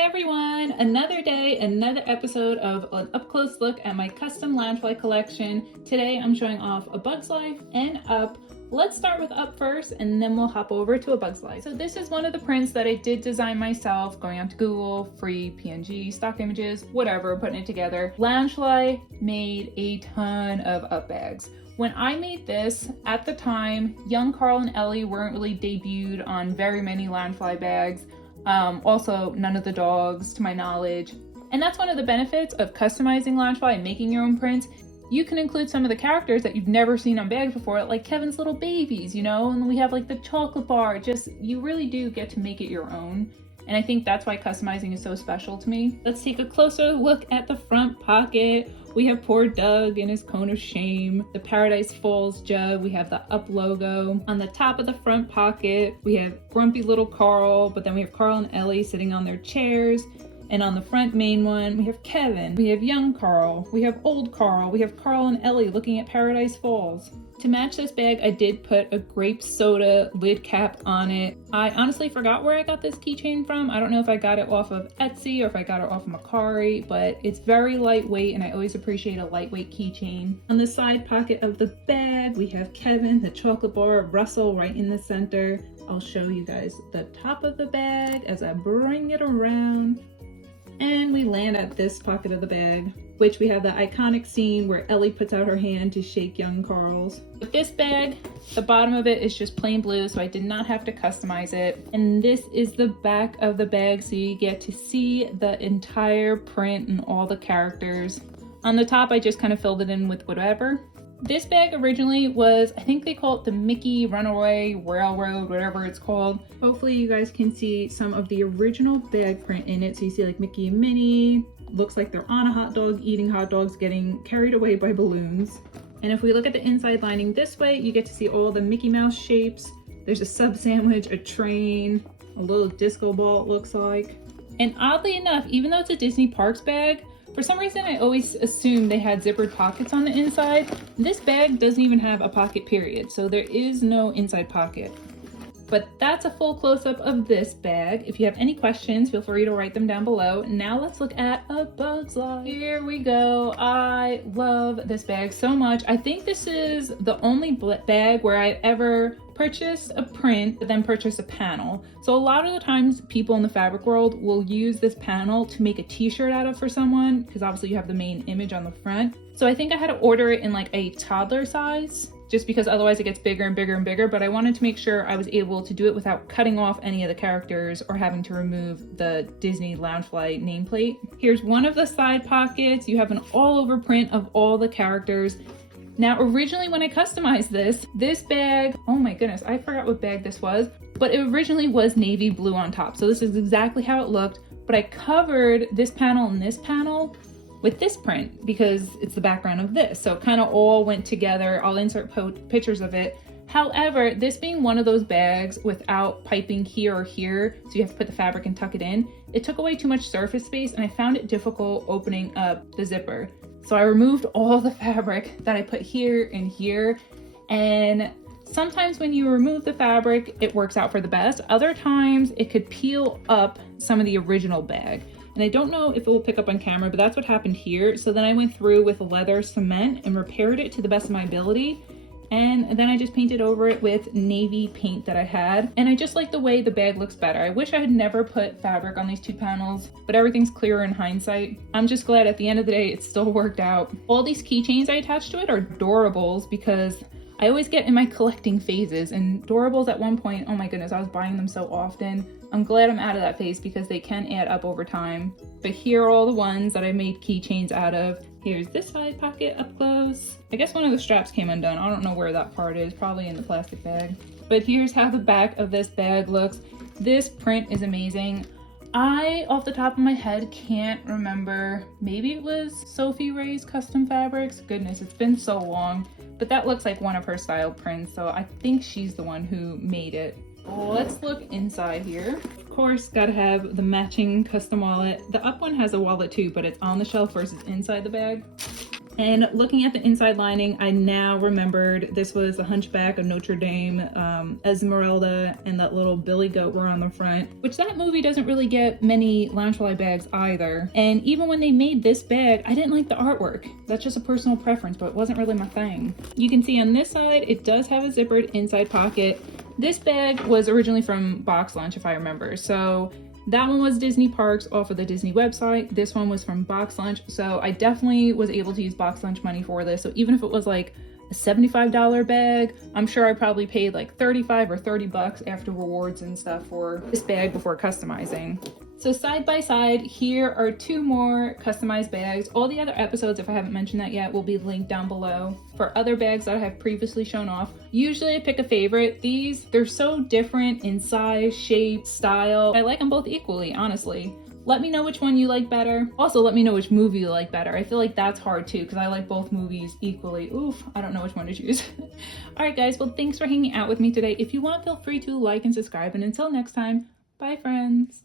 Hey everyone, another day, another episode of an up-close look at my custom Loungefly collection. Today I'm showing off A Bug's Life and Up. Let's start with Up first and then we'll hop over to A Bug's Life. So this is one of the prints that I did design myself, going onto Google, free PNG, stock images, whatever, putting it together. Loungefly made a ton of Up bags. When I made this, at the time, young Carl and Ellie weren't really debuted on very many Loungefly bags. Also, none of the dogs, to my knowledge. And that's one of the benefits of customizing Loungefly and making your own prints. You can include some of the characters that you've never seen on bags before, like Kevin's little babies, you know, and we have like the chocolate bar. You really do get to make it your own. And I think that's why customizing is so special to me. Let's take a closer look at the front pocket. We have poor Doug in his cone of shame, the Paradise Falls jug, we have the Up logo. On the top of the front pocket, we have grumpy little Carl, but then we have Carl and Ellie sitting on their chairs. And on the front main one, we have Kevin, we have young Carl, we have old Carl, we have Carl and Ellie looking at Paradise Falls. To match this bag, I did put a grape soda lid cap on it. I honestly forgot where I got this keychain from. I don't know if I got it off of Etsy or if I got it off of Macari, but it's very lightweight and I always appreciate a lightweight keychain. On the side pocket of the bag, we have Kevin, the chocolate bar, Russell right in the center. I'll show you guys the top of the bag as I bring it around. And we land at this pocket of the bag, which we have the iconic scene where Ellie puts out her hand to shake young Carl's. With this bag, the bottom of it is just plain blue, so I did not have to customize it. And this is the back of the bag, so you get to see the entire print and all the characters. On the top, I just kind of filled it in with whatever. This bag originally was, I think they call it the Mickey Runaway Railroad, whatever it's called. Hopefully you guys can see some of the original bag print in it. So you see like Mickey and Minnie, looks like they're on a hot dog, eating hot dogs, getting carried away by balloons. And if we look at the inside lining this way, you get to see all the Mickey Mouse shapes. There's a sub sandwich, a train, a little disco ball it looks like. And oddly enough, even though it's a Disney Parks bag, for some reason, I always assumed they had zippered pockets on the inside. This bag doesn't even have a pocket period, so there is no inside pocket. But that's a full close-up of this bag. If you have any questions, feel free to write them down below. Now let's look at A Bug's Life. Here we go. I love this bag so much. I think this is the only bag where I've ever purchased a print, but then purchase a panel. So a lot of the times people in the fabric world will use this panel to make a t-shirt out of for someone, because obviously you have the main image on the front. So I think I had to order it in like a toddler size, just because otherwise it gets bigger and bigger and bigger, but I wanted to make sure I was able to do it without cutting off any of the characters or having to remove the Disney Loungefly nameplate. Here's one of the side pockets. You have an all over print of all the characters. Now, originally when I customized this bag, oh my goodness, I forgot what bag this was, but it originally was navy blue on top. So this is exactly how it looked, but I covered this panel and this panel with this print because it's the background of this. So it kind of all went together. I'll insert pictures of it. However, this being one of those bags without piping here or here, so you have to put the fabric and tuck it in, it took away too much surface space and I found it difficult opening up the zipper. So I removed all the fabric that I put here and here. And sometimes when you remove the fabric, it works out for the best. Other times it could peel up some of the original bag. And I don't know if it will pick up on camera, but that's what happened here. So then I went through with leather cement and repaired it to the best of my ability. And then I just painted over it with navy paint that I had. And I just like the way the bag looks better. I wish I had never put fabric on these two panels, but everything's clearer in hindsight. I'm just glad at the end of the day, it still worked out. All these keychains I attached to it are durables because I always get in my collecting phases, and durables at one point, oh my goodness, I was buying them so often. I'm glad I'm out of that phase because they can add up over time. But here are all the ones that I made keychains out of. Here's this side pocket up close. I guess one of the straps came undone. I don't know where that part is, probably in the plastic bag. But here's how the back of this bag looks. This print is amazing. I, off the top of my head, can't remember. Maybe it was Sophie Ray's Custom Fabrics. Goodness, it's been so long. But that looks like one of her style prints, so I think she's the one who made it. Let's look inside here. Of course, gotta have the matching custom wallet. The Up one has a wallet too, but it's on the shelf versus inside the bag. And looking at the inside lining, I now remembered this was the Hunchback of Notre Dame. Esmeralda and that little Billy Goat were on the front, which that movie doesn't really get many Loungefly bags either. And even when they made this bag, I didn't like the artwork. That's just a personal preference, but it wasn't really my thing. You can see on this side, it does have a zippered inside pocket. This bag was originally from Box Lunch, if I remember. So that one was Disney Parks off of the Disney website. This one was from Box Lunch. So I definitely was able to use Box Lunch money for this. So even if it was like a $75 bag, I'm sure I probably paid like 35 or 30 bucks after rewards and stuff for this bag before customizing. So side by side, here are two more customized bags. All the other episodes, if I haven't mentioned that yet, will be linked down below. For other bags that I have previously shown off, usually I pick a favorite. These, they're so different in size, shape, style. I like them both equally, honestly. Let me know which one you like better. Also, let me know which movie you like better. I feel like that's hard too, because I like both movies equally. Oof, I don't know which one to choose. All right, guys, well, thanks for hanging out with me today. If you want, feel free to like and subscribe. And until next time, bye, friends.